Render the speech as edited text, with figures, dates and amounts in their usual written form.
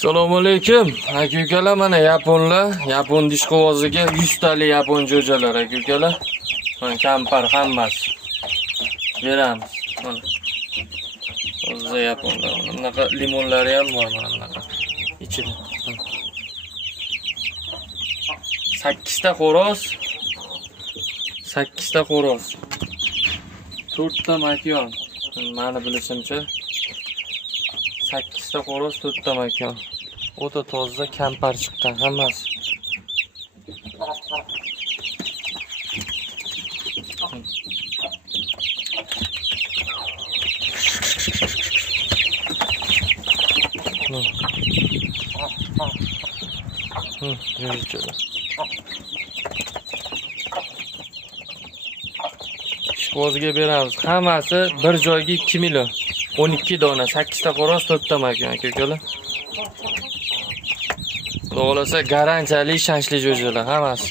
Assalomu alaykum. Aka-ukalar, mana yapon dish qovoziga 100 talik yapon jo'jalar aka-ukalar. Mana kampar hammasi. Beramiz. Mana. O'zi yaponlar. Bunaqa limonlari ham bor mana bunaqa. Ichida. 8 ta xo'roz. 8 ta xo'roz. 4 ta makon. Mani bilishimcha 8 ta xo'roz, 4 ta makon. O'ta toza kampar chiqqan hammasi. Ishqibozga beramiz. Hammasi bir joyga 2 million. 12 dona, 8 ta xo'roz, 4 ta makon aka-ukalar. Xudo xolasa garantiyali ishonchli jo'jalar hammasi.